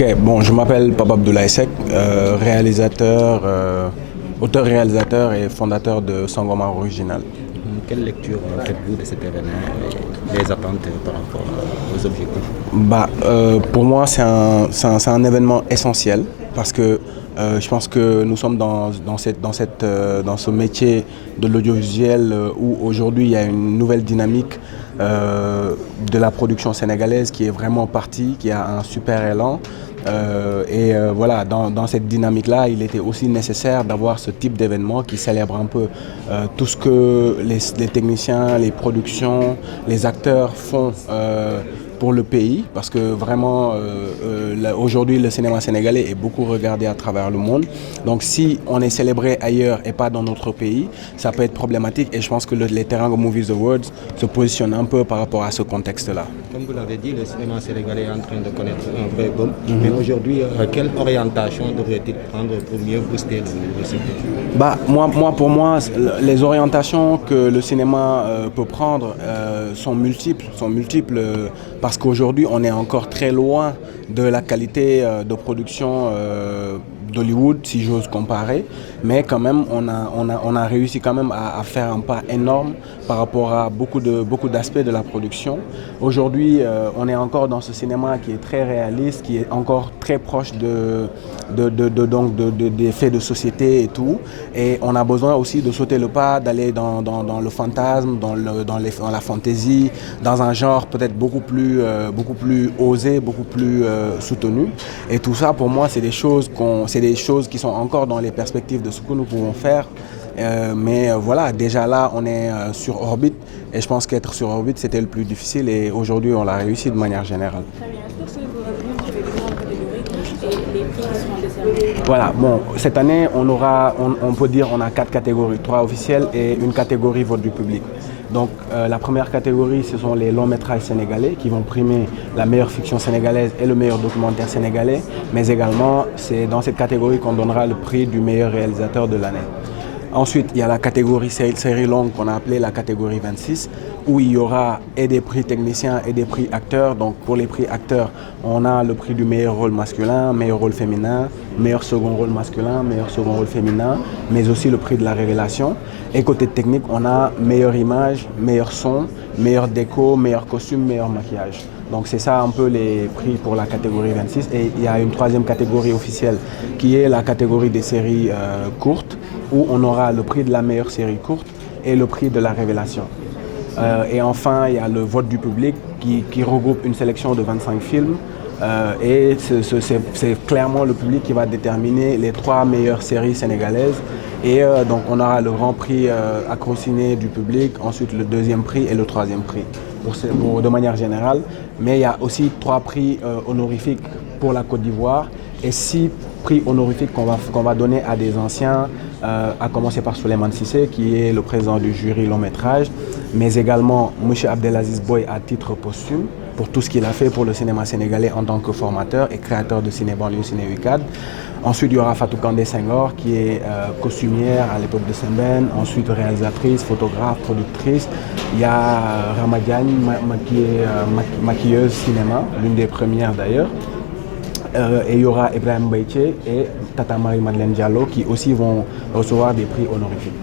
Ok, bon, je m'appelle Papa Abdoulaye Seck, réalisateur, auteur-réalisateur et fondateur de Sangomar Original. Quelle lecture faites-vous de cet événement et les attentes par rapport aux objectifs? Pour moi, c'est un événement essentiel parce que je pense que nous sommes dans ce métier de l'audiovisuel où aujourd'hui il y a une nouvelle dynamique de la production sénégalaise qui est vraiment partie, qui a un super élan. Voilà, dans cette dynamique-là, il était aussi nécessaire d'avoir ce type d'événement qui célèbre un peu tout ce que les techniciens, les productions, les acteurs font pour le pays, parce que vraiment, aujourd'hui, le cinéma sénégalais est beaucoup regardé à travers le monde. Donc, si on est célébré ailleurs et pas dans notre pays, ça peut être problématique. Et je pense que les Teranga Movies Awards se positionnent un peu par rapport à ce contexte-là. Comme vous l'avez dit, le cinéma sénégalais est en train de connaître un vrai boom. Mais aujourd'hui, quelle orientation devrait-il prendre pour mieux booster le secteur? Pour moi, les orientations que le cinéma peut prendre sont multiples parce qu'aujourd'hui, on est encore très loin de la qualité de production d'Hollywood, si j'ose comparer, mais quand même, on a réussi quand même à faire un pas énorme par rapport à beaucoup d'aspects de la production. Aujourd'hui, on est encore dans ce cinéma qui est très réaliste, qui est encore très proche des faits de société et tout. Et on a besoin aussi de sauter le pas, d'aller dans le fantasme, dans la fantaisie, dans un genre peut-être beaucoup plus osé, beaucoup plus soutenu. Et tout ça, pour moi, c'est des choses qui sont encore dans les perspectives de ce que nous pouvons faire. Voilà, déjà là, on est sur orbite. Et je pense qu'être sur orbite, c'était le plus difficile. Et aujourd'hui, on l'a réussi de manière générale. Très bien. Est-ce que vous revenez sur les différentes catégories et les prix qui seront décernés? Voilà, bon, cette année, on peut dire on a 4 catégories, 3 officielles et une catégorie vote du public. Donc la première catégorie, ce sont les longs métrages sénégalais qui vont primer la meilleure fiction sénégalaise et le meilleur documentaire sénégalais, mais également c'est dans cette catégorie qu'on donnera le prix du meilleur réalisateur de l'année. Ensuite, il y a la catégorie série longue qu'on a appelée la catégorie 26, où il y aura et des prix techniciens et des prix acteurs. Donc pour les prix acteurs, on a le prix du meilleur rôle masculin, meilleur rôle féminin, meilleur second rôle masculin, meilleur second rôle féminin, mais aussi le prix de la révélation. Et côté technique, on a meilleure image, meilleur son, meilleur déco, meilleur costume, meilleur maquillage. Donc c'est ça un peu les prix pour la catégorie 26. Et il y a une troisième catégorie officielle qui est la catégorie des séries courtes, où on aura le prix de la meilleure série courte et le prix de la révélation. Et enfin, il y a le vote du public qui regroupe une sélection de 25 films. C'est clairement le public qui va déterminer les 3 meilleures séries sénégalaises. Et donc on aura le grand prix accro-ciné du public, ensuite le deuxième prix et le troisième prix, de manière générale. Mais il y a aussi 3 prix honorifiques pour la Côte d'Ivoire et 6 prix honorifiques qu'on va donner à des anciens, à commencer par Souleymane Cissé, qui est le président du jury long métrage, mais également M. Abdelaziz Boy à titre posthume, pour tout ce qu'il a fait pour le cinéma sénégalais en tant que formateur et créateur de Ciné Banlieue, Ciné UCAD. Ensuite, il y aura Fatou Kandé Senghor, qui est costumière à l'époque de Sembène, ensuite réalisatrice, photographe, productrice. Il y a Ramadiane, qui est maquilleuse cinéma, l'une des premières d'ailleurs. Et il y aura Ibrahim Baïché et Tata Marie-Madeleine Diallo qui aussi vont recevoir des prix honorifiques.